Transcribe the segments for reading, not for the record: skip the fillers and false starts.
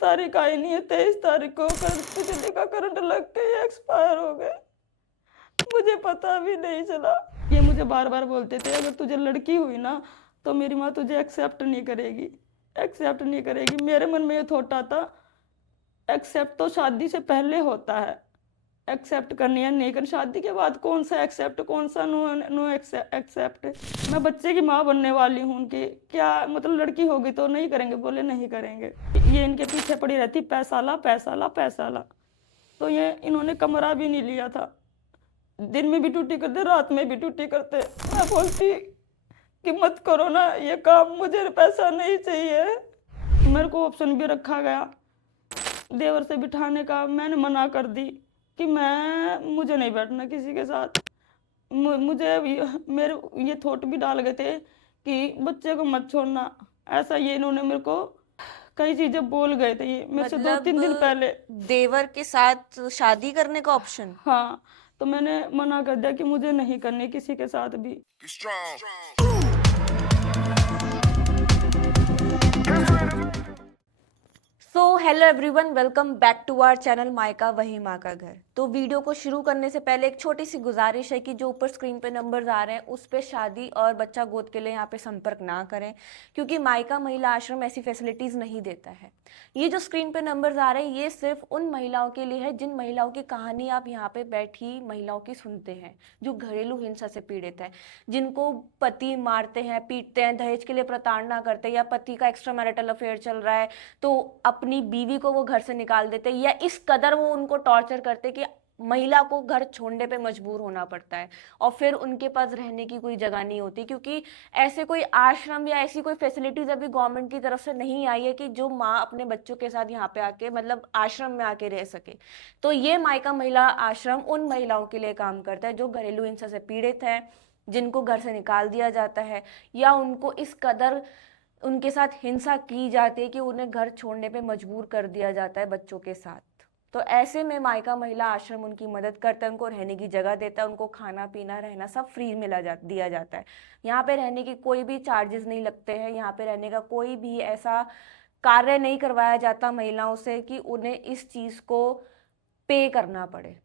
तारीख आई नहीं है, 23 तारीख को बिजली का करंट लग के ये एक्सपायर हो गए। मुझे पता भी नहीं चला। ये मुझे बार बार बोलते थे अगर तुझे लड़की हुई ना तो मेरी माँ तुझे एक्सेप्ट नहीं करेगी, एक्सेप्ट नहीं करेगी। मेरे मन में ये थॉट आता, एक्सेप्ट तो शादी से पहले होता है, एक्सेप्ट करनी है नहीं करनी, शादी के बाद कौन सा एक्सेप्ट, कौन सा नो नो एक्सेप्ट। मैं बच्चे की माँ बनने वाली हूँ उनकी, क्या मतलब लड़की होगी तो नहीं करेंगे? बोले नहीं करेंगे। ये इनके पीछे पड़ी रहती, पैसा ला पैसा ला पैसा ला। तो ये इन्होंने कमरा भी नहीं लिया था, दिन में भी ड्यूटी करते रात में भी ड्यूटी करते। मैं बोलती कि मत करो ना ये काम, मुझे पैसा नहीं चाहिए। मेरे को ऑप्शन भी रखा गया देवर से बिठाने का, मैंने मना कर दी कि मुझे नहीं बैठना किसी के साथ। मुझे मेरे ये थॉट भी डाल गए थे कि बच्चे को मत छोड़ना, ऐसा ये इन्होंने मेरे को कई चीजें बोल गए थे ये मेरे से 2-3 दिन पहले। देवर के साथ शादी करने का ऑप्शन? हाँ, तो मैंने मना कर दिया कि मुझे नहीं करनी किसी के साथ भी। So hello everyone, welcome back to our channel Mayka वही माँ का घर। तो वीडियो को शुरू करने से पहले एक छोटी सी गुजारिश है कि जो ऊपर स्क्रीन पे नंबर्स आ रहे हैं उस पे शादी और बच्चा गोद के लिए यहाँ पे संपर्क ना करें, क्योंकि मायका महिला आश्रम ऐसी फैसिलिटीज़ नहीं देता है। ये जो स्क्रीन पे नंबर्स आ रहे हैं ये सिर्फ उन महिलाओं के लिए है जिन महिलाओं की कहानी आप यहाँ पे बैठी महिलाओं की सुनते हैं, जो घरेलू हिंसा से पीड़ित है, जिनको पति मारते हैं, पीटते हैं, दहेज के लिए प्रताड़ना करते हैं, या पति का एक्स्ट्रा मैरिटल अफेयर चल रहा है तो अपनी बीवी को वो घर से निकाल देते, या इस कदर वो उनको टॉर्चर करते कि महिला को घर छोड़ने पे मजबूर होना पड़ता है और फिर उनके पास रहने की कोई जगह नहीं होती, क्योंकि ऐसे कोई आश्रम या ऐसी कोई फैसिलिटीज अभी गवर्नमेंट की तरफ से नहीं आई है कि जो माँ अपने बच्चों के साथ यहाँ पे आके मतलब आश्रम में आके रह सके। तो ये मायका महिला आश्रम उन महिलाओं के लिए काम करता है जो घरेलू हिंसा से पीड़ित है, जिनको घर से निकाल दिया जाता है या उनको इस कदर उनके साथ हिंसा की जाती है कि उन्हें घर छोड़ने पे मजबूर कर दिया जाता है बच्चों के साथ। तो ऐसे में मायका महिला आश्रम उनकी मदद करता है, उनको रहने की जगह देता है, उनको खाना पीना रहना सब फ्री दिया जाता है। यहाँ पे रहने की कोई भी चार्जेस नहीं लगते हैं, यहाँ पे रहने का कोई भी ऐसा कार्य नहीं करवाया जाता महिलाओं से कि उन्हें इस चीज़ को पे करना पड़े।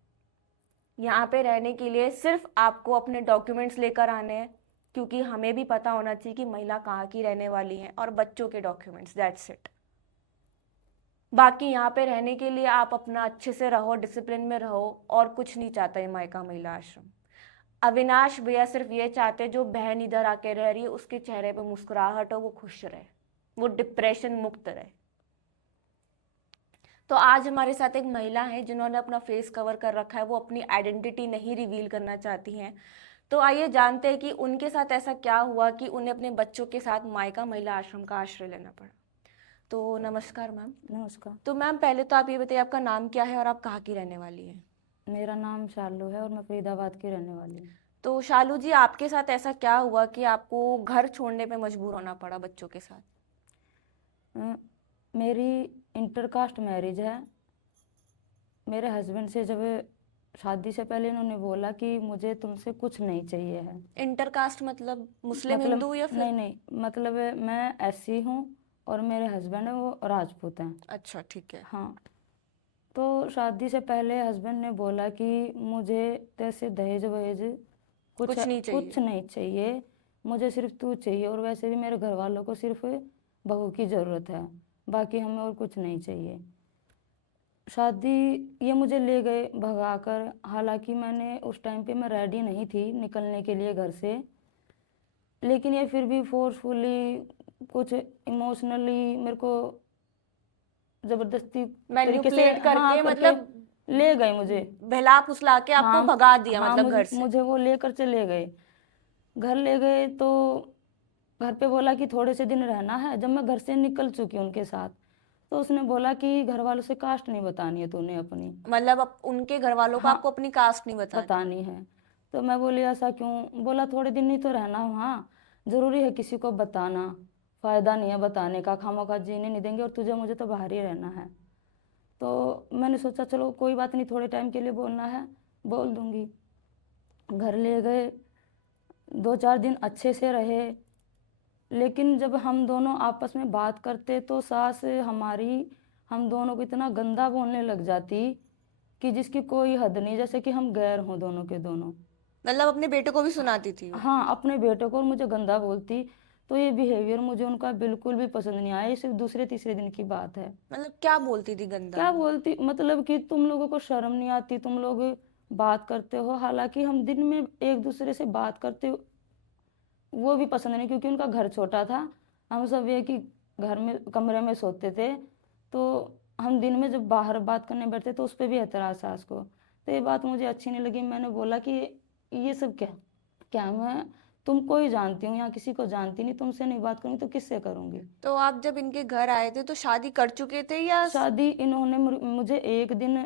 यहाँ पे रहने के लिए सिर्फ आपको अपने डॉक्यूमेंट्स लेकर आने हैं, क्योंकि हमें भी पता होना चाहिए कि महिला कहाँ की रहने वाली है, और बच्चों के डॉक्यूमेंट्स, दैट्स इट। बाकी यहाँ पे रहने के लिए आप अपना अच्छे से रहो, डिसिप्लिन में रहो, और कुछ नहीं चाहता ये मायका महिला आश्रम। अविनाश भैया सिर्फ ये चाहते जो बहन इधर आके रह रही है उसके चेहरे पे मुस्कुराहट हो, वो खुश रहे, वो डिप्रेशन मुक्त रहे। तो आज हमारे साथ एक महिला है जिन्होंने अपना फेस कवर कर रखा है, वो अपनी आइडेंटिटी नहीं रिवील करना चाहती हैं। तो आइए जानते हैं कि उनके साथ ऐसा क्या हुआ कि उन्हें अपने बच्चों के साथ मायका महिला आश्रम का आश्रय लेना पड़ा। तो नमस्कार मैम। नमस्कार। तो मैम पहले तो आप ये बताइए आपका नाम क्या है और आप कहाँ की रहने वाली हैं? मेरा नाम शालू है और मैं फरीदाबाद की रहने वाली हूँ। तो शालू जी, आपके साथ ऐसा क्या हुआ कि आपको घर छोड़ने पे मजबूर होना पड़ा बच्चों के साथ? मेरी इंटरकास्ट मैरिज है। मेरे हस्बैंड से जब शादी से पहले इन्होंने बोला कि मुझे तुमसे कुछ नहीं चाहिए है। इंटरकास्ट मतलब मुस्लिम मतलब हिंदू या फिर? नहीं नहीं, मतलब मैं ऐसी हूँ और मेरे हस्बैंड है वो राजपूत हैं। अच्छा, ठीक है। हाँ, तो शादी से पहले हस्बैंड ने बोला कि मुझे तैसे दहेज वहेज कुछ नहीं चाहिए। कुछ नहीं चाहिए, मुझे सिर्फ तू चाहिए, और वैसे भी मेरे घर वालों को सिर्फ बहू की ज़रूरत है, बाकी हमें और कुछ नहीं चाहिए। शादी ये मुझे ले गए भगाकर, हालांकि मैंने उस टाइम पे मैं रेडी नहीं थी निकलने के लिए घर से, लेकिन ये फिर भी फोर्सफुली कुछ इमोशनली मेरे को जबरदस्ती तरीके से मैनिपुलेट करके, हाँ करके मतलब ले गए मुझे। बहला फुसला के आपको हाँ भगा दिया, हाँ, मतलब घर से? मुझे वो लेकर चले गए। घर ले गए तो घर पे बोला कि थोड़े से दिन रहना है। जब मैं घर से निकल चुकी उनके साथ तो उसने बोला कि घर वालों से कास्ट नहीं बतानी है तूने अपनी। मतलब उनके घर वालों को हाँ, आपको अपनी कास्ट नहीं बतानी? बतानी है। तो मैं बोली ऐसा क्यों? बोला थोड़े दिन ही तो रहना वहाँ, ज़रूरी है किसी को बताना? फ़ायदा नहीं है बताने का, खामोखा जीने नहीं देंगे और तुझे मुझे तो बाहर ही रहना है। तो मैंने सोचा चलो कोई बात नहीं, थोड़े टाइम के लिए बोलना है बोल दूंगी। घर ले गए, 2-4 दिन अच्छे से रहे, लेकिन जब हम दोनों आपस में बात करते तो सास हमारी हम दोनों को इतना गंदा बोलने लग जाती कि जिसकी कोई हद नहीं, जैसे कि हम गैर हों दोनों के दोनों। मतलब अपने बेटे को भी सुनाती थी वो? हाँ, अपने बेटे को, और मुझे गंदा बोलती। तो ये बिहेवियर मुझे उनका बिल्कुल भी पसंद नहीं आया। ये सिर्फ दूसरे तीसरे दिन की बात है। मतलब क्या बोलती थी गंदा? क्या बोलती, मतलब कि तुम लोगों को शर्म नहीं आती, तुम लोग बात करते हो, हालांकि हम दिन में एक दूसरे से बात करते वो भी पसंद नहीं, क्योंकि उनका घर छोटा था। हम सब एक ही घर में कमरे में सोते थे, तो हम दिन में जब बाहर बात करने बैठते तो उस पर भी एतराज़ सास को। तो ये बात मुझे अच्छी नहीं लगी। मैंने बोला कि ये सब क्या क्या मैं तुमको ही जानती हूँ, यहाँ किसी को जानती नहीं, तुमसे नहीं बात करूँगी तो किससे करूँगी। तो आप जब इनके घर आए थे तो शादी कर चुके थे या शादी इन्होंने मुझे एक दिन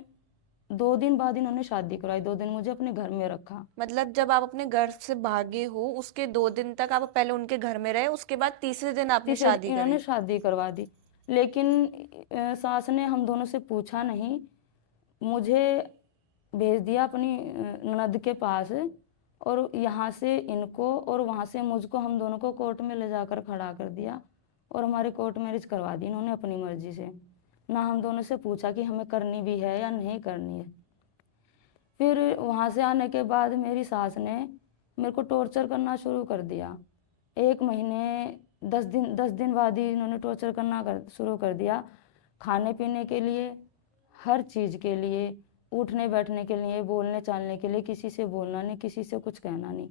2 दिन बाद इन्होंने शादी कराई। 2 दिन मुझे अपने घर में रखा। मतलब जब आप अपने घर से भागे हो उसके 2 दिन तक आप पहले उनके घर में रहे, उसके बाद तीसरे दिन आपने तीसरे शादी इन्होंने करी? शादी करवा दी। लेकिन सास ने हम दोनों से पूछा नहीं, मुझे भेज दिया अपनी ननद के पास, और यहाँ से इनको और वहाँ से मुझको, हम दोनों को कोर्ट में ले जाकर खड़ा कर दिया और हमारी कोर्ट मैरिज करवा दी इन्होंने अपनी मर्जी से। ना हम दोनों से पूछा कि हमें करनी भी है या नहीं करनी है। फिर वहाँ से आने के बाद मेरी सास ने मेरे को टॉर्चर करना शुरू कर दिया। 1 महीने 10 दिन बाद ही इन्होंने टॉर्चर करना शुरू कर दिया। खाने पीने के लिए, हर चीज़ के लिए, उठने बैठने के लिए, बोलने चालने के लिए, किसी से बोलना नहीं, किसी से कुछ कहना नहीं।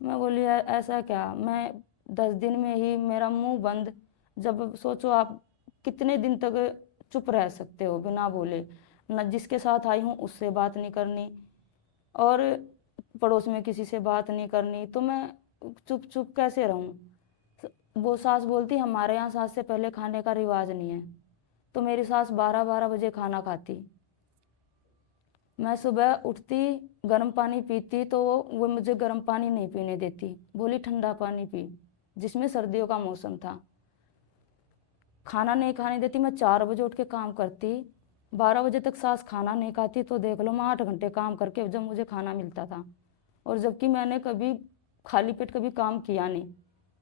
मैं बोली ऐसा क्या, मैं 10 दिन में ही मेरा मुंह बंद। जब सोचो आप कितने दिन तक चुप रह सकते हो बिना बोले, न जिसके साथ आई हूँ उससे बात नहीं करनी और पड़ोस में किसी से बात नहीं करनी, तो मैं चुप चुप कैसे रहूँ। वो सास बोलती हमारे यहाँ सास से पहले खाने का रिवाज नहीं है। तो मेरी सास 12-12 बजे खाना खाती। मैं सुबह उठती, गर्म पानी पीती, तो वो मुझे गर्म पानी नहीं पीने देती, बोली ठंडा पानी पी, जिसमें सर्दियों का मौसम था। खाना नहीं खाने देती। मैं 4 बजे उठ के काम करती, 12 बजे तक सास खाना नहीं खाती, तो देख लो मैं 8 घंटे काम करके जब मुझे खाना मिलता था। और जबकि मैंने कभी खाली पेट कभी काम किया नहीं,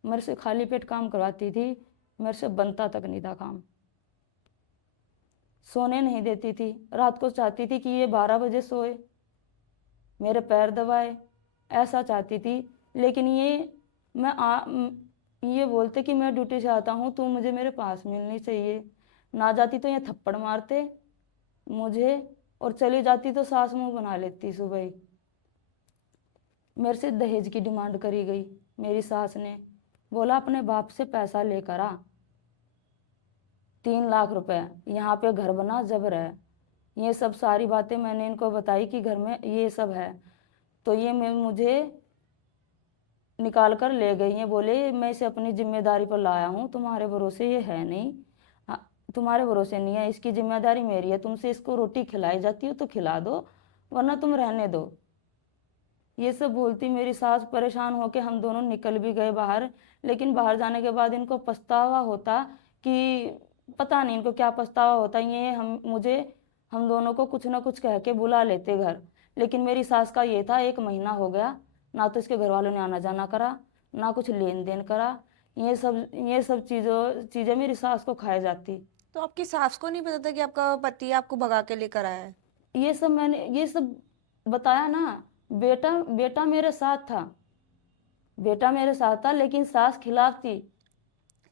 मेरे से खाली पेट काम करवाती थी, मेरे से बनता तक नहीं था काम। सोने नहीं देती थी, रात को चाहती थी कि ये 12 बजे सोए, मेरे पैर दबाए, ऐसा चाहती थी। लेकिन ये बोलते कि मैं ड्यूटी से आता हूँ, तू मुझे मेरे पास मिलनी चाहिए। ना जाती तो ये थप्पड़ मारते मुझे, और चली जाती तो सास मुंह बना लेती सुबह ही। मेरे से दहेज की डिमांड करी गई। मेरी सास ने बोला अपने बाप से पैसा लेकर आ, 3 लाख रुपए, यहाँ पे घर बना जब रह। ये सब सारी बातें मैंने इनको बताई कि घर में ये सब है। तो ये मुझे निकाल कर ले गई हैं, बोले मैं इसे अपनी जिम्मेदारी पर लाया हूँ, तुम्हारे भरोसे ये है नहीं। तुम्हारे भरोसे नहीं है, इसकी जिम्मेदारी मेरी है। तुमसे इसको रोटी खिलाई जाती हो तो खिला दो, वरना तुम रहने दो। ये सब बोलती मेरी सास। परेशान होकर हम दोनों निकल भी गए बाहर। लेकिन बाहर जाने के बाद इनको पछतावा होता कि पता नहीं इनको क्या पछतावा होता। ये हम दोनों को कुछ ना कुछ कह के बुला लेते घर। लेकिन मेरी सास का ये था, 1 महीना हो गया, ना तो इसके घर वालों ने आना जाना करा, ना कुछ लेन देन करा। ये सब चीज़ें मेरी सास को खाए जाती। तो आपकी सास को नहीं पता था कि आपका पति आपको भगा के लेकर आया है? ये सब बताया ना। बेटा बेटा मेरे साथ था, लेकिन सास खिलाफ थी।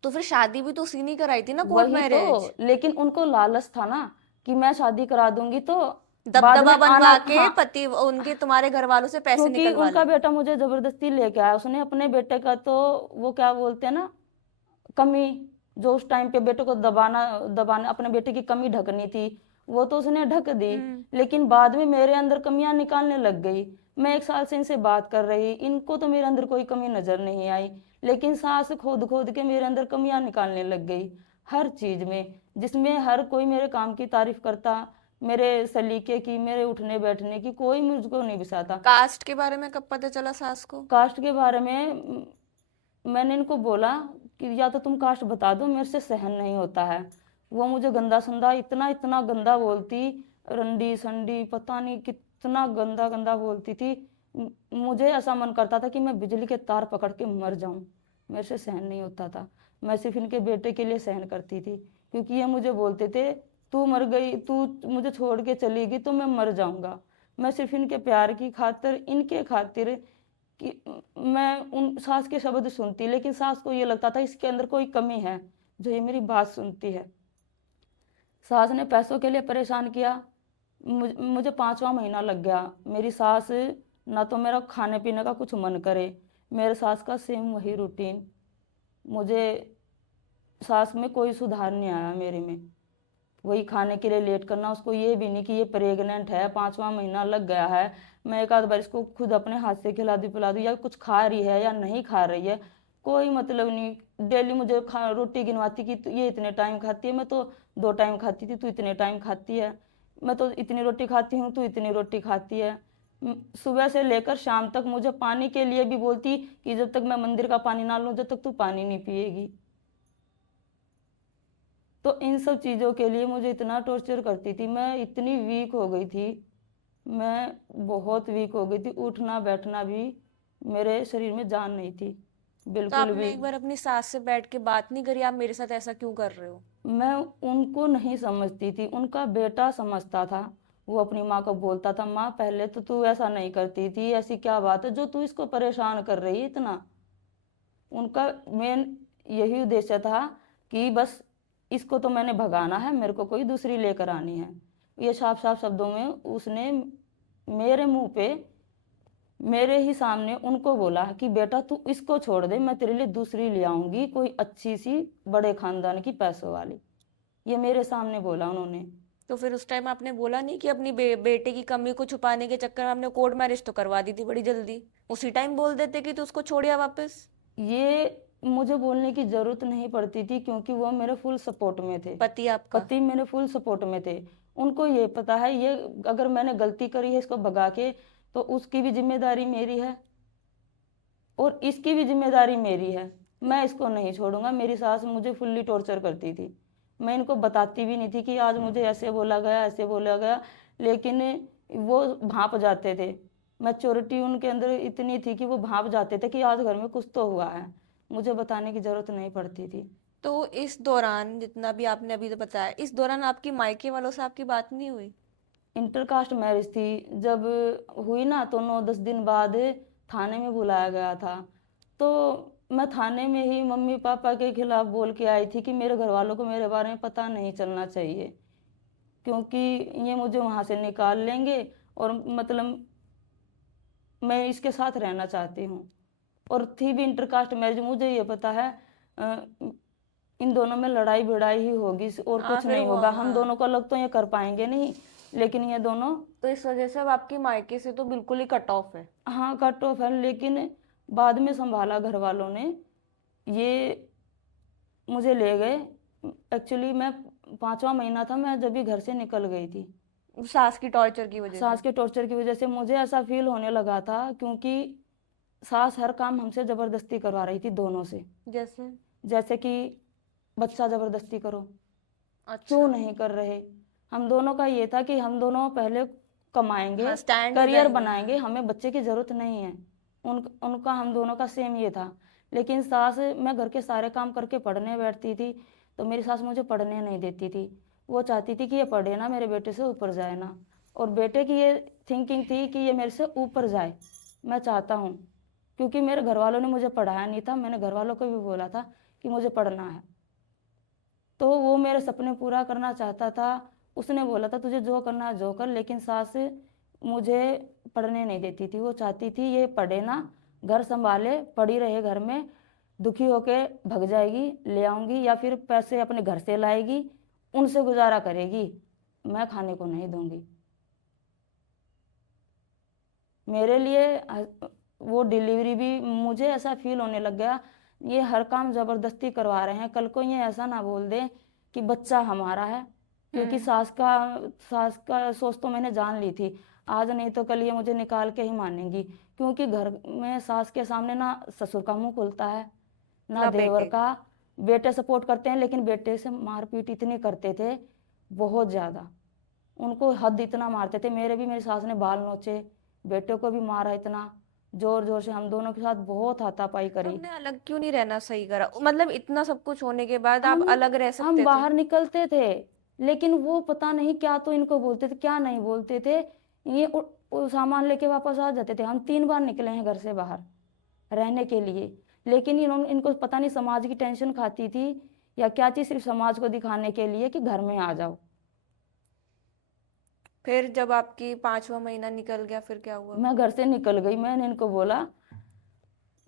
तो फिर शादी भी तो उसी ने कराई थी ना, कोर्ट वही मैरिज? तो, लेकिन उनको लालच था ना कि मैं शादी करा दूंगी तो बाद दबदबा में बनवा आना। के हाँ, पति उनके तुम्हारे घर वालों से पैसे क्योंकि निकलवा उनका ले। बेटा मुझे जबरदस्ती लेके आया। उसने अपने बेटे का, तो वो क्या बोलते हैं ना, कमी, जो उस टाइम पे बेटे को दबाना दबाना अपने बेटे की कमी ढकनी थी, वो तो उसने ढक दी। लेकिन बाद में मेरे अंदर कमियां निकालने लग गई। मैं 1 साल से इनसे बात कर रही, इनको तो मेरे अंदर कोई कमी नजर नहीं आई, लेकिन सास खोद खोद के मेरे अंदर कमियां निकालने लग गई हर चीज में, जिसमें हर कोई मेरे काम की तारीफ करता, मेरे सलीके की, मेरे उठने बैठने की, कोई मुझको नहीं बिसाता। कास्ट के बारे में कब पता चला सास को? कास्ट के बारे में मैंने इनको बोला कि या तो तुम कास्ट बता दो, मेरे से सहन नहीं होता है। वो मुझे गंदा संदा इतना इतना गंदा बोलती, रंडी संडी पता नहीं कितना गंदा गंदा बोलती थी। मुझे ऐसा मन करता था कि मैं बिजली के तार पकड़ के मर जाऊं। मेरे से सहन नहीं होता था। मैं सिर्फ इनके बेटे के लिए सहन करती थी, क्योंकि ये मुझे बोलते थे तू मर गई, तू मुझे छोड़ के चली गई तो मैं मर जाऊंगा। मैं सिर्फ इनके प्यार की खातिर, इनके खातिर कि मैं उन सास के शब्द सुनती, लेकिन सास को ये लगता था इसके अंदर कोई कमी है जो ये मेरी बात सुनती है। सास ने पैसों के लिए परेशान किया। मुझे 5वां महीना लग गया। मेरी सास ना तो मेरा खाने पीने का कुछ मन करे, मेरे सास का सेम वही रूटीन। मुझे सास में कोई सुधार नहीं आया मेरे में। वही खाने के लिए लेट करना, उसको ये भी नहीं कि ये प्रेग्नेंट है, 5वां महीना लग गया है, मैं एक आध बार इसको खुद अपने हाथ से खिला दूँ पिला दूँ, या कुछ खा रही है या नहीं खा रही है, कोई मतलब नहीं। डेली मुझे रोटी गिनवाती कि ये इतने टाइम खाती है, मैं तो 2 टाइम खाती थी, तू इतने टाइम खाती है। मैं तो इतनी रोटी खाती हूँ, तू इतनी रोटी खाती है। सुबह से लेकर शाम तक मुझे पानी के लिए भी बोलती कि जब तक मैं मंदिर का पानी ना लूँ, जब तक तू पानी नहीं पिएगी। तो इन सब चीज़ों के लिए मुझे इतना टॉर्चर करती थी। मैं इतनी वीक हो गई थी, मैं बहुत वीक हो गई थी। उठना बैठना भी मेरे शरीर में जान नहीं थी तो बिल्कुल आपने भी। एक बार अपनी सास से बैठ के बात नहीं करी, आप मेरे साथ ऐसा क्यों कर रहे हो? मैं उनको नहीं समझती थी, उनका बेटा समझता था। वो अपनी माँ को बोलता था, माँ पहले तो तू ऐसा नहीं करती थी, ऐसी क्या बात है जो तू इसको परेशान कर रही है इतना। उनका मेन यही उद्देश्य था कि बस इसको तो मैंने भगाना है, मेरे को कोई दूसरी लेकर आनी है। ये साफ साफ शब्दों में उसने मेरे मुंह पे, मेरे ही सामने उनको बोला कि बेटा तू इसको छोड़ दे, मैं तेरे लिए दूसरी ले आऊंगी, कोई अच्छी सी बड़े खानदान की पैसों वाली। ये मेरे सामने बोला उन्होंने। तो फिर उस टाइम आपने बोला नहीं कि अपनी बेटे की कमी को छुपाने के चक्कर में आपने कोर्ट मैरिज तो करवा दी थी बड़ी जल्दी? उसी टाइम बोल देते कि तू उसको छोड़िया वापस। ये मुझे बोलने की जरूरत नहीं पड़ती थी, क्योंकि वो मेरे फुल सपोर्ट में थे। पति आपका? पति मेरे फुल सपोर्ट में थे। उनको ये पता है, ये अगर मैंने गलती करी है इसको भगा के, तो उसकी भी जिम्मेदारी मेरी है और इसकी भी जिम्मेदारी मेरी है। मैं इसको नहीं छोड़ूंगा। मेरी सास मुझे फुल्ली टॉर्चर करती थी। मैं इनको बताती भी नहीं थी कि आज मुझे ऐसे बोला गया, ऐसे बोला गया, लेकिन वो भांप जाते थे। मैच्योरिटी उनके अंदर इतनी थी कि वो भांप जाते थे कि आज घर में कुछ तो हुआ है। मुझे बताने की जरूरत नहीं पड़ती थी। तो इस दौरान जितना भी आपने अभी तो बताया, इस दौरान आपकी मायके वालों से आपकी बात नहीं हुई? इंटरकास्ट मैरिज थी जब हुई ना, तो 9-10 दिन बाद थाने में बुलाया गया था। तो मैं थाने में ही मम्मी पापा के खिलाफ बोल के आई थी कि मेरे घर वालों को मेरे बारे में पता नहीं चलना चाहिए, क्योंकि ये मुझे वहाँ से निकाल लेंगे और मतलब मैं इसके साथ रहना चाहती हूँ। और थी भी इंटरकास्ट मैरिज, मुझे ये पता है अ, इन दोनों में लड़ाई भिड़ाई ही होगी और हाँ कुछ फिर नहीं वो, होगा। हम हाँ। दोनों को अलग तो ये कर पाएंगे नहीं, लेकिन ये दोनों, तो इस वजह से अब आपकी मायके से तो बिल्कुल ही कट ऑफ है। हाँ कट ऑफ है। लेकिन बाद में संभाला घर वालों ने। ये मुझे ले गए। एक्चुअली मैं 5वां महीना था, मैं जब भी घर से निकल गई थी। सास की टॉर्चर की वजह से? सास के टॉर्चर की वजह से मुझे ऐसा फील होने लगा था, क्योंकि सास हर काम हमसे ज़बरदस्ती करवा रही थी दोनों से। जैसे? जैसे कि बच्चा ज़बरदस्ती करो, क्यों अच्छा। नहीं कर रहे। हम दोनों का ये था कि हम दोनों पहले कमाएंगे, हाँ, स्टैंड हो करियर जाएंगे, बनाएंगे, हाँ। हमें बच्चे की ज़रूरत नहीं है। उनका हम दोनों का सेम ये था। लेकिन सास, मैं घर के सारे काम करके पढ़ने बैठती थी तो मेरी सास मुझे पढ़ने नहीं देती थी। वो चाहती थी कि ये पढ़े ना, मेरे बेटे से ऊपर जाए ना। और बेटे की ये थिंकिंग थी कि ये मेरे से ऊपर जाए। मैं चाहता हूँ, क्योंकि मेरे घर वालों ने मुझे पढ़ाया नहीं था। मैंने घर वालों को भी बोला था कि मुझे पढ़ना है, तो वो मेरे सपने पूरा करना चाहता था। उसने बोला था तुझे जो करना है जो कर, लेकिन सास मुझे पढ़ने नहीं देती थी। वो चाहती थी ये पढ़े ना, घर संभाले, पड़ी रहे घर में, दुखी होके भग जाएगी, ले आऊंगी या फिर पैसे अपने घर से लाएगी, उनसे गुजारा करेगी, मैं खाने को नहीं दूंगी। मेरे लिए वो डिलीवरी भी मुझे ऐसा फील होने लग गया, ये हर काम जबरदस्ती करवा रहे हैं। कल को ये ऐसा ना बोल दे कि बच्चा हमारा है, क्योंकि सास का सोच तो मैंने जान ली थी। आज नहीं तो कल ये मुझे निकाल के ही मानेंगी, क्योंकि घर में सास के सामने ना ससुर का मुंह खुलता है ना ना देवर बेटे का। का। बेटे सपोर्ट करते हैं, लेकिन बेटे से मारपीट इतनी करते थे, बहुत ज़्यादा। उनको हद इतना मारते थे। मेरी सास ने बाल नोचे, बेटे को भी मारा इतना जोर जोर से। हम दोनों के साथ बहुत हाथापाई तो करी। हमने अलग क्यों नहीं रहना सही करा? मतलब इतना सब कुछ होने के बाद आप हम अलग रह हम सकते थे। बाहर निकलते थे, लेकिन वो पता नहीं क्या तो इनको बोलते थे क्या नहीं बोलते थे। ये सामान लेके वापस आ जाते थे। हम 3 बार निकले हैं घर से बाहर रहने के लिए, लेकिन इनको पता नहीं समाज की टेंशन खाती थी या क्या चीज़, सिर्फ समाज को दिखाने के लिए कि घर में आ जाओ। फिर जब आपकी 5वां महीना निकल गया फिर क्या हुआ? मैं घर से निकल गई। मैंने इनको बोला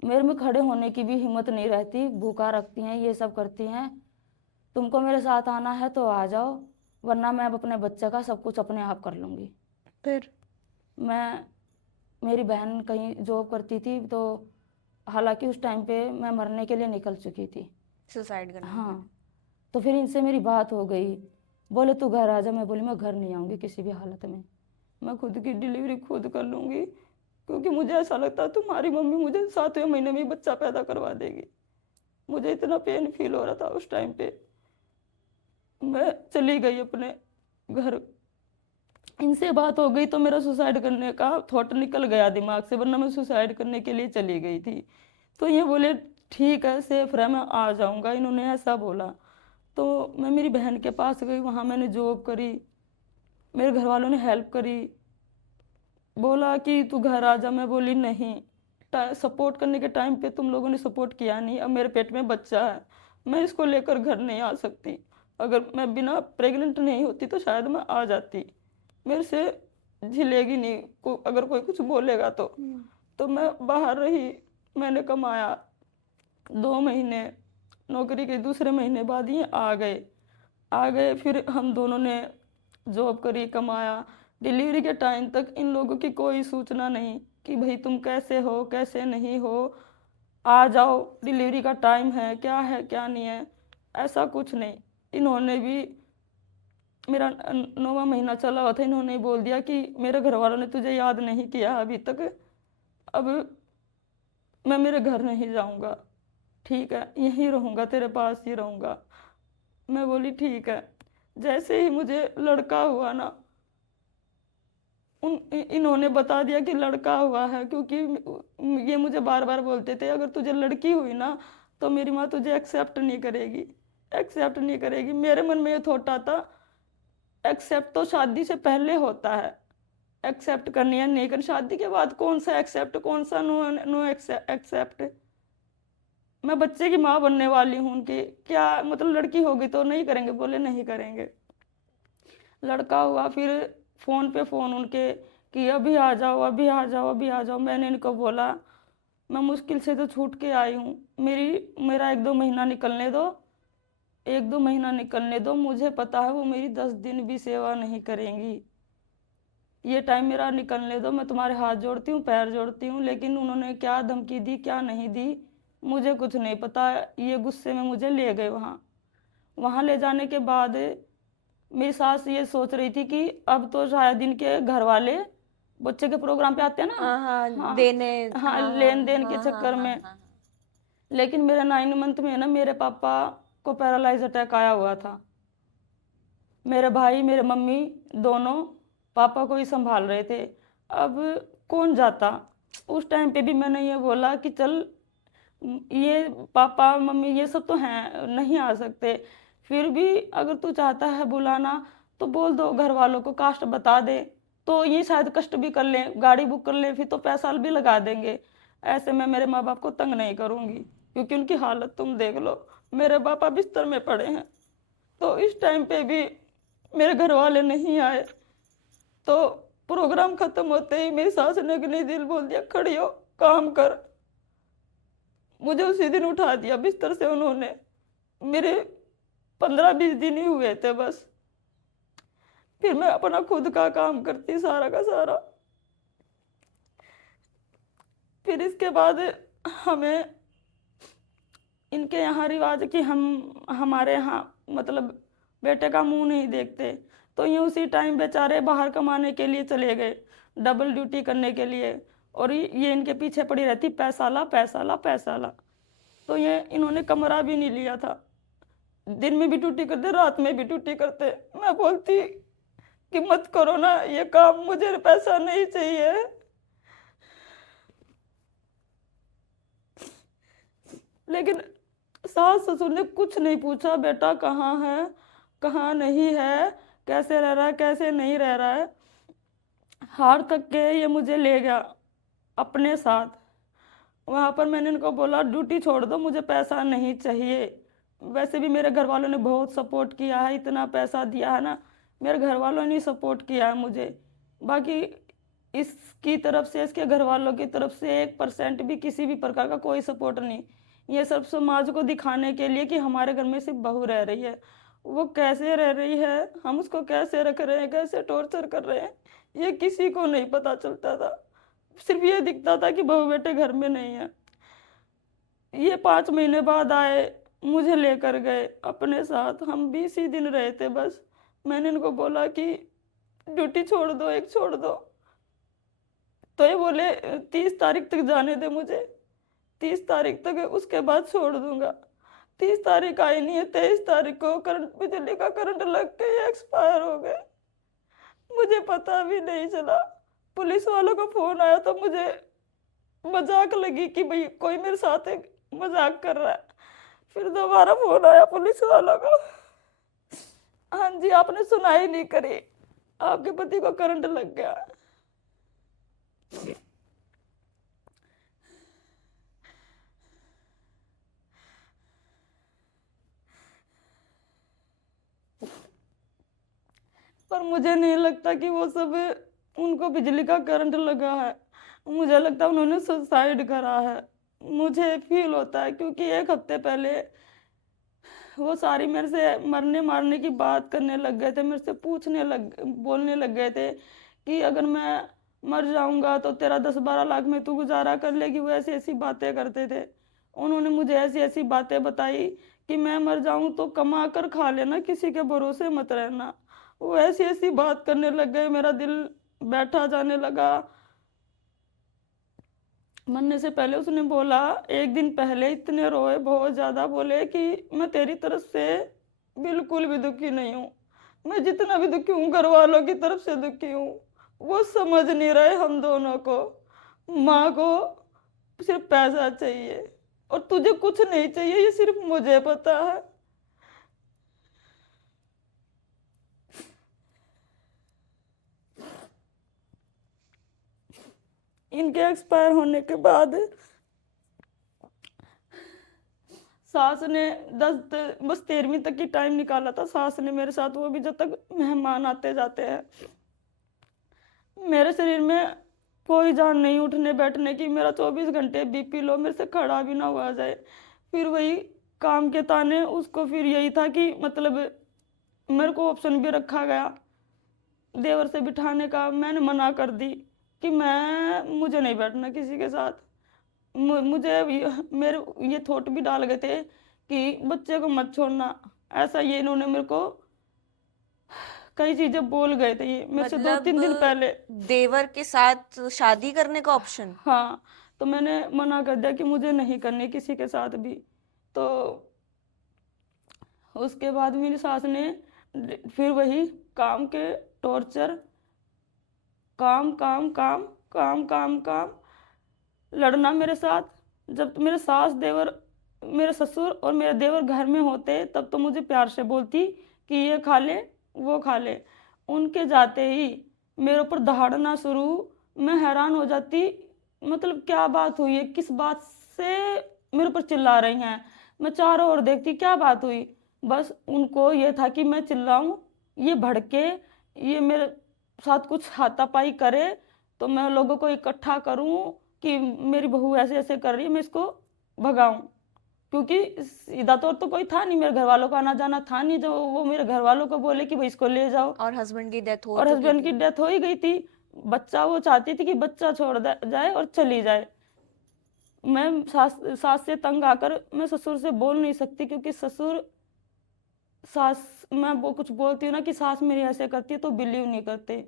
मेरे में खड़े होने की भी हिम्मत नहीं रहती, भूखा रखती हैं, ये सब करती हैं, तुमको मेरे साथ आना है तो आ जाओ, वरना मैं अब अपने बच्चे का सब कुछ अपने आप कर लूँगी। फिर मैं मेरी बहन कहीं जॉब करती थी, तो हालांकि उस टाइम पे मैं मरने के लिए निकल चुकी थी। सुसाइड करने के हाँ, लिए। तो फिर इनसे मेरी बात हो गई, बोले तू घर आ जा। मैं बोली मैं घर नहीं आऊँगी किसी भी हालत में, मैं खुद की डिलीवरी खुद कर लूँगी, क्योंकि मुझे ऐसा लगता है तुम्हारी मम्मी मुझे 7वें महीने में ही बच्चा पैदा करवा देगी। मुझे इतना पेन फील हो रहा था उस टाइम पे। मैं चली गई अपने घर। इनसे बात हो गई तो मेरा सुसाइड करने का थॉट निकल गया दिमाग से, वरना मैं सुसाइड करने के लिए चली गई थी। तो ये बोले ठीक है सेफ रह, मैं आ जाऊँगा, इन्होंने ऐसा बोला। तो मैं मेरी बहन के पास गई, वहाँ मैंने जॉब करी, मेरे घर वालों ने हेल्प करी, बोला कि तू घर आ जा। मैं बोली नहीं, सपोर्ट करने के टाइम पे तुम लोगों ने सपोर्ट किया नहीं, अब मेरे पेट में बच्चा है, मैं इसको लेकर घर नहीं आ सकती। अगर मैं बिना प्रेग्नेंट नहीं होती तो शायद मैं आ जाती, मेरे से झिलेगी नहीं अगर कोई कुछ बोलेगा तो मैं बाहर रही। मैंने कमाया 2 महीने, नौकरी के दूसरे महीने बाद ये आ गए। फिर हम दोनों ने जॉब करी, कमाया। डिलीवरी के टाइम तक इन लोगों की कोई सूचना नहीं कि भाई तुम कैसे हो कैसे नहीं हो, आ जाओ डिलीवरी का टाइम है क्या नहीं है, ऐसा कुछ नहीं। इन्होंने भी मेरा 9वां महीना चला हुआ था, इन्होंने बोल दिया कि मेरे घर वालों ने तुझे याद नहीं किया अभी तक, अब मैं मेरे घर नहीं जाऊंगा, ठीक है यहीं रहूंगा, तेरे पास ही रहूंगा। मैं बोली ठीक है। जैसे ही मुझे लड़का हुआ ना, इन्होंने बता दिया कि लड़का हुआ है, क्योंकि ये मुझे बार बार बोलते थे अगर तुझे लड़की हुई ना तो मेरी माँ तुझे एक्सेप्ट नहीं करेगी, एक्सेप्ट नहीं करेगी। मेरे मन में ये थॉट आता एक्सेप्ट तो शादी से पहले होता है, एक्सेप्ट करनी है नहीं करनी, शादी के बाद कौन सा एक्सेप्ट कौन सा नो नो एक्सेप्ट। मैं बच्चे की माँ बनने वाली हूँ उनकी, क्या मतलब लड़की होगी तो नहीं करेंगे, बोले नहीं करेंगे। लड़का हुआ फिर फ़ोन पे फ़ोन उनके कि अभी आ जाओ अभी आ जाओ अभी आ जाओ। मैंने इनको बोला मैं मुश्किल से तो छूट के आई हूँ, मेरा 1-2 महीना निकलने दो, 1-2 महीना निकलने दो, मुझे पता है वो मेरी 10 दिन भी सेवा नहीं करेंगी, ये टाइम मेरा निकलने दो, मैं तुम्हारे हाथ जोड़ती हूँ पैर जोड़ती हूँ। लेकिन उन्होंने क्या धमकी दी क्या नहीं दी मुझे कुछ नहीं पता। ये गुस्से में मुझे ले गए वहाँ ले जाने के बाद मेरी सास ये सोच रही थी कि अब तो शायद इनके घर वाले बच्चे के प्रोग्राम पे आते हैं ना, हाँ हाँ हाँ देने, हाँ हाँ लेन देन हाँ के हाँ चक्कर हाँ में। हाँ हाँ। लेकिन मेरे 9 मंथ में ना मेरे पापा को पैरालाइज अटैक आया हुआ था। मेरे भाई मेरे मम्मी दोनों पापा को ही संभाल रहे थे। अब कौन जाता। उस टाइम पे भी मैंने ये बोला कि चल ये पापा मम्मी ये सब तो हैं नहीं आ सकते, फिर भी अगर तू चाहता है बुलाना तो बोल दो, घर वालों को कास्ट बता दे तो ये शायद कष्ट भी कर लें, गाड़ी बुक कर लें, फिर तो पैसा भी लगा देंगे। ऐसे मैं मेरे माँ बाप को तंग नहीं करूँगी, क्योंकि उनकी हालत तुम देख लो, मेरे पापा बिस्तर में पड़े हैं। तो इस टाइम पे भी मेरे घर वाले नहीं आए। तो प्रोग्राम खत्म होते ही मेरी सास ने अगले दिन बोल दिया खड़ी हो काम कर। मुझे उसी दिन उठा दिया बिस्तर से उन्होंने। मेरे 15-20 दिन ही हुए थे बस, फिर मैं अपना खुद का काम करती सारा का सारा। फिर इसके बाद हमें इनके यहाँ रिवाज कि हम हमारे यहाँ मतलब बेटे का मुंह नहीं देखते। तो ये उसी टाइम बेचारे बाहर कमाने के लिए चले गए, डबल ड्यूटी करने के लिए, और ये इनके पीछे पड़ी रहती पैसा ला पैसा ला पैसा ला। तो ये इन्होंने कमरा भी नहीं लिया था, दिन में भी ड्यूटी करते रात में भी ड्यूटी करते। मैं बोलती कि मत करो ना ये काम, मुझे पैसा नहीं चाहिए। लेकिन सास ससुर ने कुछ नहीं पूछा बेटा कहाँ है, कहाँ नहीं है, कैसे रह रहा है, कैसे नहीं रह रहा है। हार तक के ये मुझे ले गया अपने साथ। वहाँ पर मैंने इनको बोला ड्यूटी छोड़ दो, मुझे पैसा नहीं चाहिए। वैसे भी मेरे घर वालों ने बहुत सपोर्ट किया है, इतना पैसा दिया है ना, मेरे घर वालों ने सपोर्ट किया है मुझे। बाकी इसकी तरफ से, इसके घर वालों की तरफ से 1% भी किसी भी प्रकार का कोई सपोर्ट नहीं। ये सब समाज को दिखाने के लिए कि हमारे घर में सिर्फ बहू रह रही है। वो कैसे रह रही है, हम उसको कैसे रख रहे हैं, कैसे टॉर्चर कर रहे हैं, ये किसी को नहीं पता चलता था। सिर्फ ये दिखता था कि बहू बेटे घर में नहीं है। ये 5 महीने बाद आए, मुझे लेकर गए अपने साथ। हम 20 ही दिन रहे थे बस। मैंने इनको बोला कि ड्यूटी छोड़ दो, एक छोड़ दो। तो ये बोले 30 तारीख तक जाने दे मुझे, 30 तारीख तक, उसके बाद छोड़ दूंगा। 30 तारीख आई नहीं है, 23 तारीख को बिजली का करंट लग के एक्सपायर हो गए। मुझे पता भी नहीं चला। पुलिस वालों का फोन आया तो मुझे मजाक लगी कि भाई कोई मेरे साथ एक मजाक कर रहा है। फिर दोबारा फोन आया पुलिस वालों का, हाँ जी आपने सुनाई नहीं करी, आपके पति को करंट लग गया। पर मुझे नहीं लगता कि वो सब उनको बिजली का करंट लगा है। मुझे लगता है उन्होंने सुसाइड करा है, मुझे फील होता है। क्योंकि 1 हफ्ते पहले वो सारी मेरे से मरने मारने की बात करने लग गए थे, मेरे से बोलने लग गए थे कि अगर मैं मर जाऊंगा तो तेरा 10-12 लाख में तू गुजारा कर लेगी। वो ऐसी ऐसी बातें करते थे। उन्होंने मुझे ऐसी ऐसी बातें बताई कि मैं मर जाऊं तो कमा कर खा लेना, किसी के भरोसे मत रहना। वो ऐसी ऐसी बात करने लग गए, मेरा दिल बैठा जाने लगा। मरने से पहले उसने बोला, एक दिन पहले इतने रोए, बहुत ज़्यादा, बोले कि मैं तेरी तरफ से बिल्कुल भी दुखी नहीं हूँ, मैं जितना भी दुखी हूँ घर वालों की तरफ से दुखी हूँ। वो समझ नहीं रहे हम दोनों को। माँ को सिर्फ पैसा चाहिए और तुझे कुछ नहीं चाहिए, ये सिर्फ मुझे पता है। इनके एक्सपायर होने के बाद सास ने बस 13वीं तक की टाइम निकाला था सास ने मेरे साथ, वो भी जब तक मेहमान आते जाते हैं। मेरे शरीर में कोई जान नहीं उठने बैठने की, मेरा 24 घंटे बीपी लो, मेरे से खड़ा भी ना हुआ जाए। फिर वही काम के ताने, उसको फिर यही था कि मतलब मेरे को ऑप्शन भी रखा गया देवर से बिठाने का। मैंने मना कर दी कि मुझे नहीं बैठना किसी के साथ। मुझे मेरे ये थॉट भी डाल गए थे कि बच्चे को मत छोड़ना, ऐसा ये इन्होंने मेरे को कई चीजें बोल गए थे ये मेरे से 2-3 दिन पहले। देवर के साथ शादी करने का ऑप्शन? हाँ, तो मैंने मना कर दिया कि मुझे नहीं करनी किसी के साथ भी। तो उसके बाद मेरी सास ने फिर वही काम के टॉर्चर, काम काम काम काम काम काम लड़ना मेरे साथ। जब मेरे सास देवर, मेरे ससुर और मेरे देवर घर में होते तब तो मुझे प्यार से बोलती कि ये खा ले वो खा ले। उनके जाते ही मेरे ऊपर दहाड़ना शुरू। मैं हैरान हो जाती, मतलब क्या बात हुई है, किस बात से मेरे ऊपर चिल्ला रही हैं। मैं चारों ओर देखती क्या बात हुई, बस उनको ये था कि मैं चिल्लाऊं, ये भड़के, ये मेरे साथ कुछ हाथापाई करे तो मैं लोगों को इकट्ठा करूं कि मेरी बहू ऐसे ऐसे कर रही है, मैं इसको भगाऊं। क्योंकि सीधा तौर तो कोई था नहीं, मेरे घर वालों का आना जाना था नहीं जो वो मेरे घर वालों को बोले कि भाई इसको ले जाओ। और हस्बैंड की डेथ हो और चुकी हस्बैंड थी। की डेथ हो ही गई थी। बच्चा वो चाहती थी कि बच्चा छोड़ जाए और चली जाए। मैं सास से तंग आकर मैं ससुर से बोल नहीं सकती, क्योंकि ससुर सास, मैं वो कुछ बोलती हूँ ना कि सास मेरी ऐसे करती है तो बिलीव नहीं करते।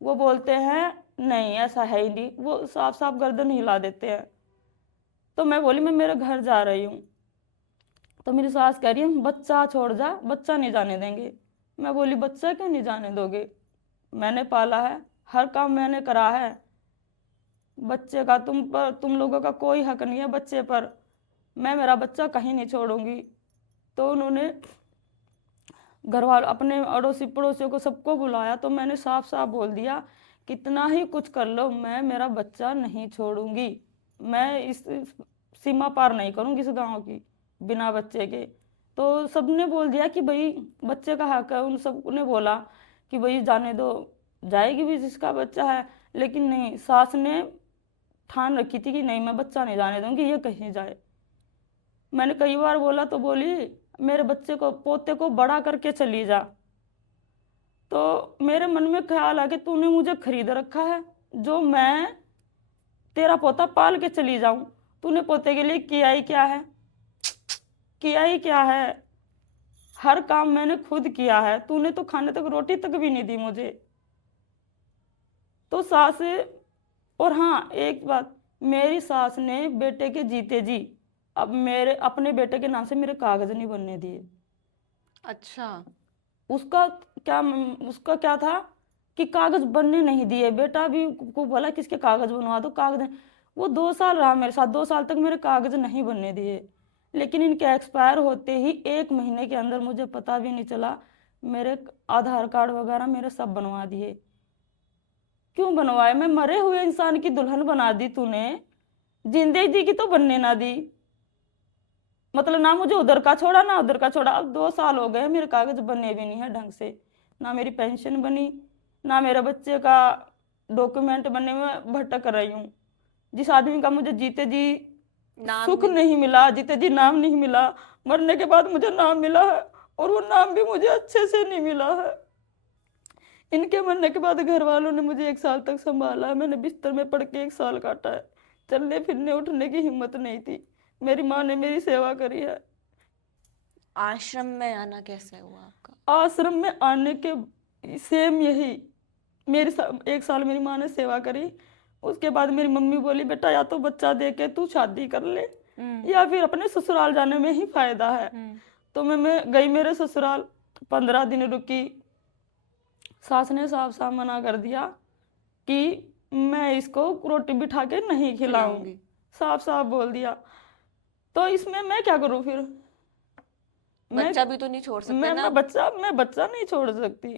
वो बोलते हैं नहीं ऐसा है ही नहीं, वो साफ साफ गर्दन हिला देते हैं। तो मैं बोली मैं मेरे घर जा रही हूँ। तो मेरी सास कह रही है बच्चा छोड़ जा, बच्चा नहीं जाने देंगे। मैं बोली बच्चा क्यों नहीं जाने दोगे, मैंने पाला है, हर काम मैंने करा है, बच्चे का तुम लोगों का कोई हक नहीं है बच्चे पर, मैं मेरा बच्चा कहीं नहीं छोड़ूंगी। तो उन्होंने घर वालों अपने अड़ोसी पड़ोसियों को सबको बुलाया, तो मैंने साफ साफ बोल दिया, कितना ही कुछ कर लो, मैं मेरा बच्चा नहीं छोड़ूंगी, मैं इस सीमा पार नहीं करूंगी इस गांव की बिना बच्चे के। तो सबने बोल दिया कि भाई बच्चे का हक है, उन सब ने बोला कि भाई जाने दो, जाएगी भी जिसका बच्चा है। लेकिन नहीं, सास ने ठान रखी थी कि नहीं, मैं बच्चा नहीं जाने दूंगी, ये कहीं जाए। मैंने कई बार बोला तो बोली मेरे बच्चे को, पोते को बड़ा करके चली जा। तो मेरे मन में ख्याल आ कि तूने मुझे खरीद रखा है, जो मैं तेरा पोता पाल के चली जाऊं। तूने पोते के लिए किया ही क्या है, किया ही क्या है? हर काम मैंने खुद किया है, तूने तो खाने तक रोटी तक भी नहीं दी मुझे। तो सास, और हाँ एक बात, मेरी सास ने बेटे के जीते जी अब मेरे अपने बेटे के नाम से मेरे कागज नहीं बनने दिए। अच्छा। उसका क्या था कि कागज बनने नहीं दिए। बेटा भी को बोला किसके कागज बनवा दो, कागज। वो 2 साल रहा मेरे साथ, 2 साल तक मेरे कागज नहीं बनने दिए। लेकिन इनके एक्सपायर होते ही 1 महीने के अंदर, मुझे पता भी नहीं चला, मेरे आधार कार्ड वगैरह मेरे सब बनवा दिए। क्यों बनवाए? मैं मरे हुए इंसान की दुल्हन बना दी तूने, जिंदे जी की तो बनने ना दी। मतलब ना मुझे उधर का छोड़ा ना उधर का छोड़ा। अब 2 साल हो गए, मेरे कागज बने भी नहीं है ढंग से, ना मेरी पेंशन बनी, ना मेरे बच्चे का डॉक्यूमेंट बनने में भटक रही हूँ। जिस आदमी का मुझे जीते जी सुख नहीं मिला, जीते जी नाम नहीं मिला, मरने के बाद मुझे नाम मिला है, और वो नाम भी मुझे अच्छे से नहीं मिला है। इनके मरने के बाद घर वालों ने मुझे 1 साल तक संभाला है। मैंने बिस्तर में पड़ के 1 साल काटा है, चलने फिरने उठने की हिम्मत नहीं थी। मेरी माँ ने मेरी सेवा करी है। आश्रम में आना कैसे हुआ आपका? आश्रम में आने के सेम यही, 1 साल मेरी माँ ने सेवा करी। उसके बाद मेरी मम्मी बोली बेटा या तो बच्चा दे के तू शादी कर ले, या फिर अपने ससुराल जाने में ही फायदा है। तो मैं गई मेरे ससुराल, 15 दिन रुकी। सास ने साफ साफ मना कर दिया कि मैं इसको रोटी बिठा के नहीं खिलाऊंगी, साफ साफ बोल दिया। तो इसमें मैं क्या करूं फिर? बच्चा भी तो नहीं छोड़ सकते ना। मैं बच्चा नहीं छोड़ सकती।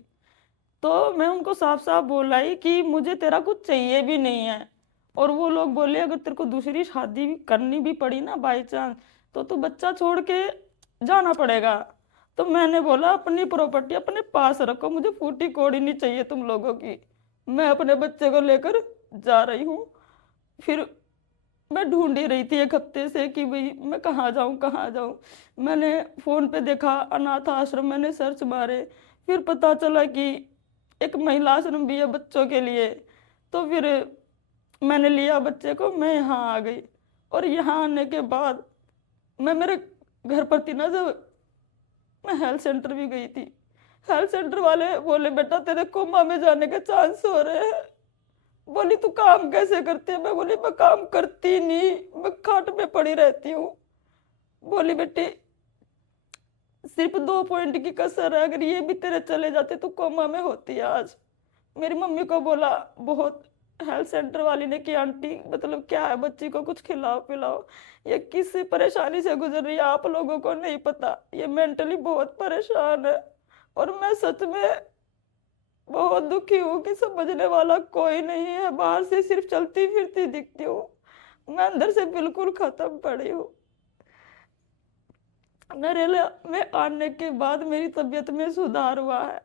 तो मैं उनको साफ साफ बोलाई कि मुझे तेरा कुछ चाहिए भी नहीं है। और वो लोग बोले अगर तेरे को दूसरी शादी भी करनी भी पड़ी ना बाई चांस, तो तू बच्चा छोड़ के जाना पड़ेगा। तो मैंने बोला अपनी प्रॉपर्टी अपने पास रखो, मुझे फूटी कौड़ी नहीं चाहिए तुम लोगों की, मैं अपने बच्चे को लेकर जा रही हूँ। फिर मैं ढूंढ ही रही थी 1 हफ्ते से कि भाई मैं कहाँ जाऊँ कहाँ जाऊँ। मैंने फ़ोन पे देखा अनाथ आश्रम, मैंने सर्च मारे, फिर पता चला कि एक महिला आश्रम भी है बच्चों के लिए। तो फिर मैंने लिया बच्चे को, मैं यहाँ आ गई। और यहाँ आने के बाद मैं मेरे घर पर थी ना, जब मैं हेल्थ सेंटर भी गई थी, हेल्थ सेंटर वाले बोले बेटा तेरे कोमा में जाने के चांस हो रहे हैं। बोली तू काम कैसे करती है? मैं बोली मैं काम करती नहीं, मैं खाट पे पड़ी रहती हूँ। बोली बेटी सिर्फ 2 पॉइंट की कसर है, अगर ये भी तेरे चले जाते तो कोमा में होती है आज। मेरी मम्मी को बोला बहुत, हेल्थ सेंटर वाली ने कि आंटी मतलब क्या है, बच्ची को कुछ खिलाओ पिलाओ, ये किस परेशानी से गुजर रही है आप लोगों को नहीं पता, ये मेंटली बहुत परेशान है। और मैं सच में बहुत दुखी हूँ कि समझने वाला कोई नहीं है, बाहर से सिर्फ चलती फिरती दिखती हूँ, मैं अंदर से बिल्कुल खत्म पड़ी हूँ। नरेला में आने के बाद मेरी तबीयत में सुधार हुआ है,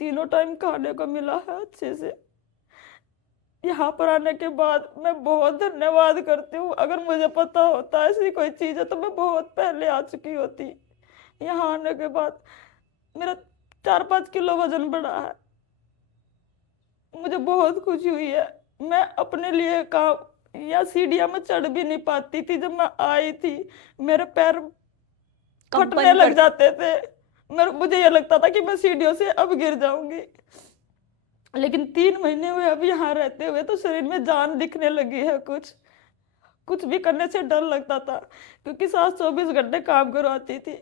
3 टाइम खाने को मिला है अच्छे से। यहाँ पर आने के बाद मैं बहुत धन्यवाद करती हूँ। अगर मुझे पता होता ऐसी कोई चीज़ है तो मैं बहुत पहले आ चुकी होती। यहाँ आने के बाद मेरा 4-5 किलो वजन बढ़ा है, मुझे बहुत खुशी हुई है। मैं अपने लिए काम या सीढ़ियाँ में चढ़ भी नहीं पाती थी, जब मैं आई थी मेरे पैर फटने लग जाते थे। मुझे ये लगता था कि मैं सीढ़ियों से अब गिर जाऊंगी। लेकिन 3 महीने हुए अब यहाँ रहते हुए तो शरीर में जान दिखने लगी है। कुछ भी करने से डर लगता था, क्योंकि सास 24 घंटे काम करवाती थी,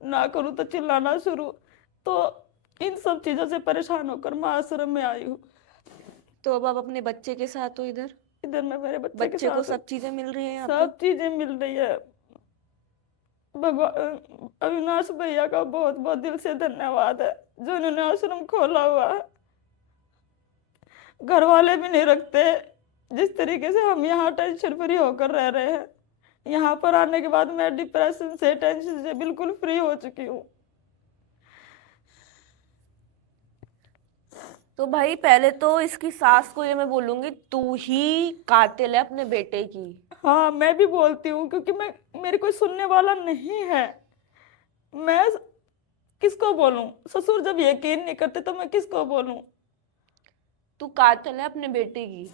ना करूँ तो चिल्लाना शुरू। तो इन सब चीज़ों से परेशान होकर मैं आश्रम में आई हूँ। तो अब आप अपने बच्चे के साथ हो इधर? मैं मेरे बच्चे के साथ को सब चीजें मिल रही हैं? सब चीजें मिल रही है। भगवान अविनाश भैया का बहुत बहुत दिल से धन्यवाद है जो इन्होंने आश्रम खोला हुआ है। घर वाले भी नहीं रखते जिस तरीके से हम यहाँ टेंशन फ्री होकर रह रहे हैं। यहाँ पर आने के बाद मैं डिप्रेशन से टेंशन से बिल्कुल फ्री हो चुकी हूँ। तो भाई पहले तो इसकी सास को ये मैं बोलूंगी, तू ही कातिल है अपने बेटे की। हाँ मैं भी बोलती हूँ क्योंकि मेरे कोई सुनने वाला नहीं है। मैं किसको बोलूं? ससुर जब यकीन नहीं करते तो मैं किसको बोलूं? तू कातिल है अपने बेटे की।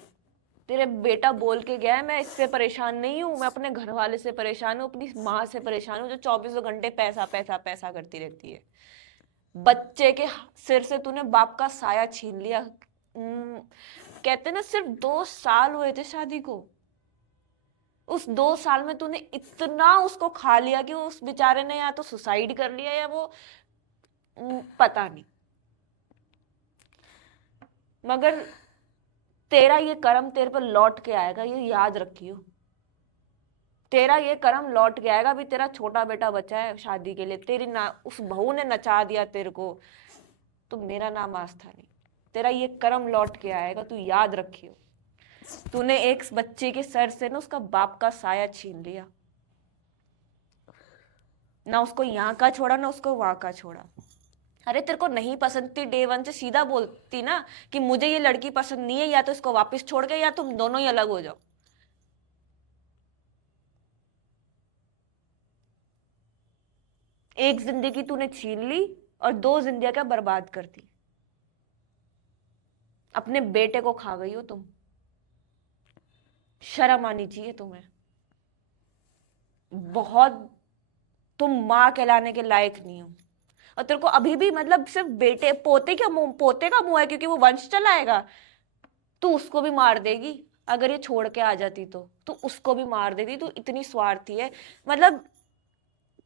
तेरे बेटा बोल के गया है, मैं इससे परेशान नहीं हूँ, मैं अपने घर वाले से परेशान हूँ, अपनी माँ से परेशान हूँ जो 24 घंटे पैसा पैसा पैसा करती रहती है। बच्चे के सिर से तूने बाप का साया छीन लिया। कहते ना सिर्फ 2 साल हुए थे शादी को, उस 2 साल में तूने इतना उसको खा लिया कि उस बेचारे ने या तो सुसाइड कर लिया या वो पता नहीं। मगर तेरा ये कर्म तेरे पर लौट के आएगा, ये याद रखियो। तेरा ये कर्म लौट के आएगा। अभी तेरा छोटा बेटा बचा है शादी के लिए, तेरी ना उस बहू ने नचा दिया तेरे को, तो मेरा नाम आस्था नहीं। तेरा ये कर्म लौट के आएगा, तू याद रखियो। तूने एक बच्चे के सर से ना उसका बाप का साया छीन लिया, ना उसको यहाँ का छोड़ा ना उसको वहां का छोड़ा। अरे तेरे को नहीं पसंद थी डे 1 से सीधा बोलती ना कि मुझे ये लड़की पसंद नहीं है, या तो इसको वापस छोड़ के या तुम दोनों ही अलग हो जाओ। एक जिंदगी तूने छीन ली और 2 जिंदगियां बर्बाद कर दी। अपने बेटे को खा गई हो तुम। शर्म आनी चाहिए तुम्हें। बहुत तुम माँ कहलाने के लायक नहीं हो। और तेरे को अभी भी मतलब सिर्फ बेटे पोते का मुंह है क्योंकि वो वंश चलाएगा। तू उसको भी मार देगी अगर ये छोड़ के आ जाती तो तू उसको भी मार देती। तू इतनी स्वार्थी है। मतलब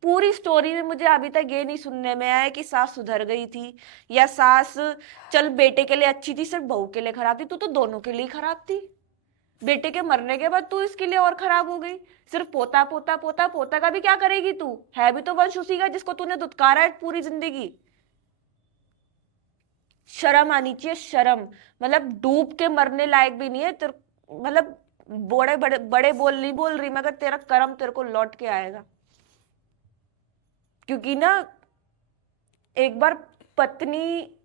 पूरी स्टोरी में मुझे अभी तक ये नहीं सुनने में आया कि सास सुधर गई थी या सास चल बेटे के लिए अच्छी थी सिर्फ बहू के लिए खराब थी। तू तो दोनों के लिए खराब थी। बेटे के मरने के बाद तू इसके लिए और खराब हो गई। सिर्फ पोता पोता पोता पोता का भी क्या करेगी तू? है भी तो वंश उसी का जिसको तूने दुत्कारा है पूरी जिंदगी। शर्म आनी चाहिए, शर्म। मतलब डूब के मरने लायक भी नहीं है तेरे। मतलब बड़े बड़े बड़े बोल नहीं बोल रही, मगर तेरा कर्म तेरे को लौट के आएगा। क्योंकि ना एक बार पत्नी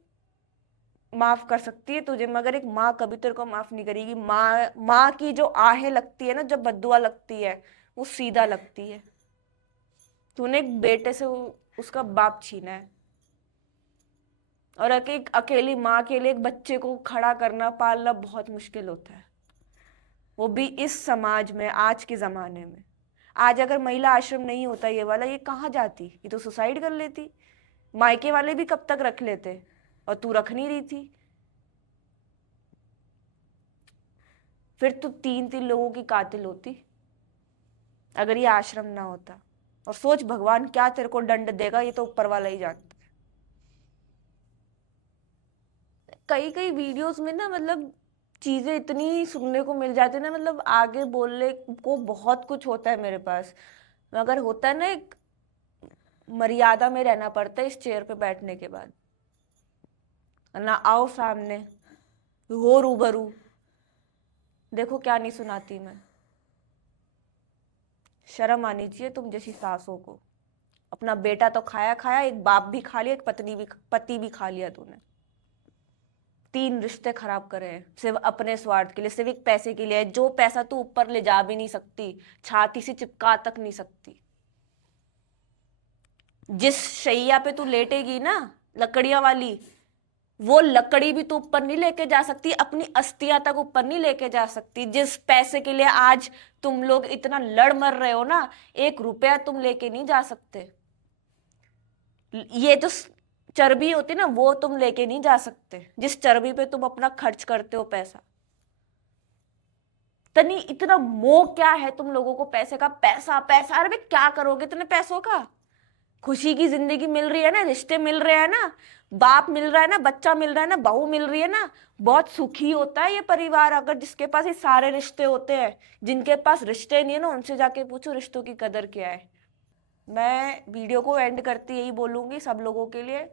माफ कर सकती है तुझे, मगर एक माँ कभी तेरे को माफ नहीं करेगी। माँ की जो आहें लगती है ना, जब बद्दुआ लगती है, वो सीधा लगती है। तूने एक बेटे से उसका बाप छीना है। और एक अकेली माँ के लिए एक बच्चे को खड़ा करना पालना बहुत मुश्किल होता है, वो भी इस समाज में, आज के जमाने में। आज अगर महिला आश्रम नहीं होता ये वाला, ये कहाँ जाती? ये तो सुसाइड कर लेती। मायके वाले भी कब तक रख लेते, और तू रख नहीं रही थी। फिर तू 3 लोगों की कातिल होती अगर ये आश्रम ना होता। और सोच भगवान क्या तेरे को दंड देगा, ये तो ऊपर वाला ही जानता है। कई कई वीडियोस में ना मतलब चीजें इतनी सुनने को मिल जाती है ना, मतलब आगे बोलने को बहुत कुछ होता है मेरे पास, मगर होता है ना एक मर्यादा में रहना पड़ता है इस चेयर पे बैठने के बाद। ना आओ सामने हो रूबरू, देखो क्या नहीं सुनाती मैं। शर्म आनी चाहिए तुम जैसी सासों को। अपना बेटा तो खाया खाया, एक बाप भी खा लिया, एक पति भी खा लिया तूने। 3 रिश्ते खराब करे हैं सिर्फ अपने स्वार्थ के लिए, सिर्फ एक पैसे के लिए, जो पैसा तू ऊपर ले जा भी नहीं सकती, छाती से चिपका तक नहीं सकती। जिस शैया पे तू लेटेगी ना लकड़ियां वाली, वो लकड़ी भी तू ऊपर नहीं लेके जा सकती, अपनी अस्थियां तक ऊपर नहीं लेके जा सकती। जिस पैसे के लिए आज तुम लोग इतना लड़ मर रहे हो ना, 1 रुपया तुम लेके नहीं जा सकते। ये जो चर्बी होती ना, वो तुम लेके नहीं जा सकते, जिस चर्बी पे तुम अपना खर्च करते हो पैसा। तनी इतना मोह क्या है तुम लोगों को पैसे का? पैसा पैसा, अरे क्या करोगे इतने पैसों का? खुशी की जिंदगी मिल रही है ना, रिश्ते मिल रहे हैं ना, बाप मिल रहा है ना, बच्चा मिल रहा है ना, बहू मिल रही है ना, बहुत सुखी होता है ये परिवार अगर जिसके पास ये सारे रिश्ते होते हैं। जिनके पास रिश्ते नहीं है ना, उनसे जाके पूछो रिश्तों की कदर क्या है। मैं वीडियो को एंड करती यही बोलूंगी सब लोगों के लिए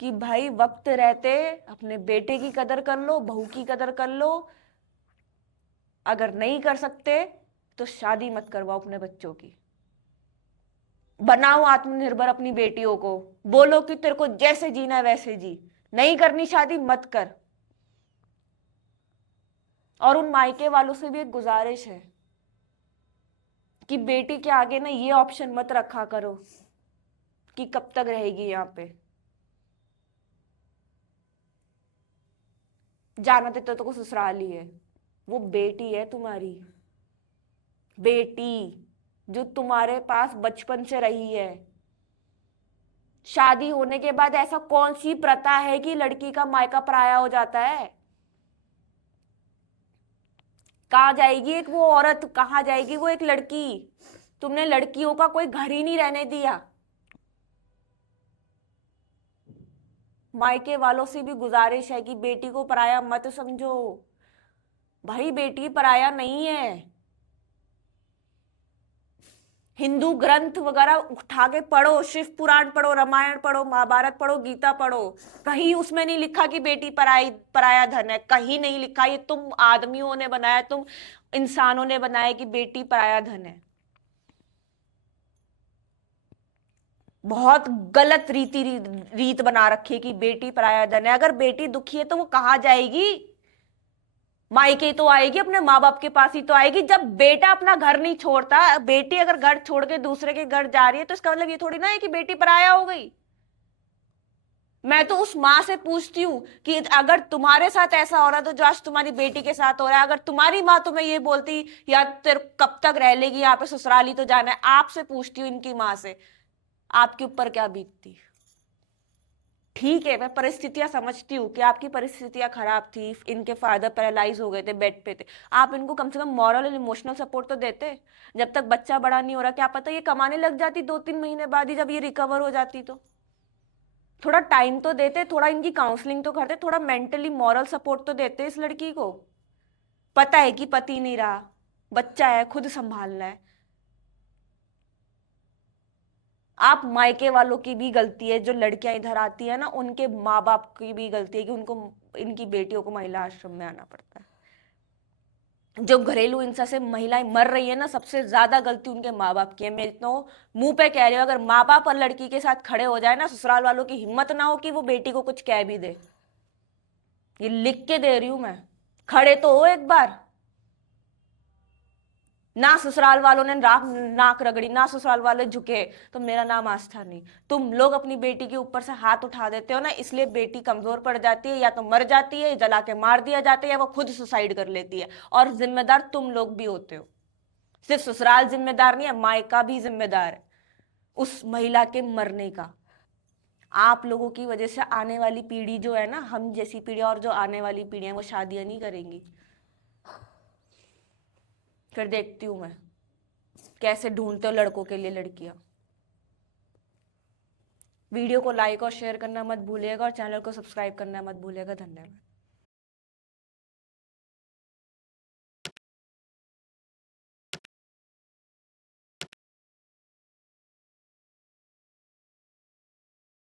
कि भाई वक्त रहते अपने बेटे की कदर कर लो, बहू की कदर कर लो। अगर नहीं कर सकते तो शादी मत करवाओ अपने बच्चों की। बनाओ आत्मनिर्भर अपनी बेटियों को, बोलो कि तेरे को जैसे जीना है वैसे जी, नहीं करनी शादी मत कर। और उन मायके वालों से भी एक गुजारिश है कि बेटी के आगे ना ये ऑप्शन मत रखा करो कि कब तक रहेगी यहाँ पे। जाना तो को ससुराल ही है, वो बेटी है तुम्हारी, बेटी जो तुम्हारे पास बचपन से रही है। शादी होने के बाद ऐसा कौन सी प्रथा है कि लड़की का मायका पराया हो जाता है? कहाँ जाएगी एक वो औरत, कहाँ जाएगी वो एक लड़की? तुमने लड़कियों का कोई घर ही नहीं रहने दिया। मायके वालों से भी गुजारिश है कि बेटी को पराया मत समझो। भाई बेटी पराया नहीं है। हिंदू ग्रंथ वगैरह उठा के पढ़ो, शिव पुराण पढ़ो, रामायण पढ़ो, महाभारत पढ़ो, गीता पढ़ो, कहीं उसमें नहीं लिखा कि बेटी पराया धन है। कहीं नहीं लिखा। ये तुम आदमियों ने बनाया, तुम इंसानों ने बनाया कि बेटी पराया धन है। बहुत गलत रीत बना रखी है कि बेटी पराया धन है। अगर बेटी दुखी है तो वो कहाँ जाएगी? मायके तो आएगी, अपने माँ बाप के पास ही तो आएगी। जब बेटा अपना घर नहीं छोड़ता, बेटी अगर घर छोड़ के दूसरे के घर जा रही है तो इसका मतलब ये थोड़ी ना है कि बेटी पराया हो गई। मैं तो उस माँ से पूछती हूँ कि अगर तुम्हारे साथ ऐसा हो रहा तो जो आज तुम्हारी बेटी के साथ हो रहा है, अगर तुम्हारी माँ तुम्हें ये बोलती या तेरे कब तक रह लेगी यहाँ पे, ससुराली तो जाना है, आपसे पूछती हूँ इनकी माँ से, आपके ऊपर क्या बीतती? ठीक है, मैं परिस्थितियां समझती हूँ कि आपकी परिस्थितियां खराब थी, इनके फादर पैरालाइज हो गए थे, बेड पे थे। आप इनको कम से कम मॉरल और इमोशनल सपोर्ट तो देते। जब तक बच्चा बड़ा नहीं हो रहा, क्या पता ये कमाने लग जाती 2-3 महीने बाद ही, जब ये रिकवर हो जाती तो थोड़ा टाइम तो देते, थोड़ा इनकी काउंसलिंग तो करते, थोड़ा मेंटली मॉरल सपोर्ट तो देते इस लड़की को। पता है कि पति नहीं रहा, बच्चा है, खुद संभालना है। आप मायके वालों की भी गलती है, जो लड़कियां इधर आती है ना, उनके माँ बाप की भी गलती है कि उनको इनकी बेटियों को महिला आश्रम में आना पड़ता है। जो घरेलू हिंसा से महिलाएं मर रही है ना, सबसे ज्यादा गलती उनके माँ बाप की है। मैं तो मुंह पे कह रही हूँ, अगर माँ बाप और लड़की के साथ खड़े हो जाए ना, ससुराल वालों की हिम्मत ना हो कि वो बेटी को कुछ कह भी दे। ये लिख के दे रही हूं मैं, खड़े तो हो एक बार। ना ससुराल वालों ने नाक रगड़ी, ना ससुराल वाले झुके, तो मेरा नाम आस्था नहीं। तुम लोग अपनी बेटी के ऊपर से हाथ उठा देते हो ना, इसलिए बेटी कमजोर पड़ जाती है, या तो मर जाती है, जला के मार दिया जाता है, या वो खुद सुसाइड कर लेती है। और जिम्मेदार तुम लोग भी होते हो। सिर्फ ससुराल जिम्मेदार नहीं है, मायका भी जिम्मेदार है उस महिला के मरने का। आप लोगों की वजह से आने वाली पीढ़ी जो है ना, हम जैसी पीढ़ी और जो आने वाली पीढ़ी है, वो शादियां नहीं करेंगी। फिर देखती हूं मैं कैसे ढूंढते हो लड़कों के लिए लड़कियां। वीडियो को लाइक और शेयर करना मत भूलिएगा और चैनल को सब्सक्राइब करना मत भूलिएगा। धन्यवाद।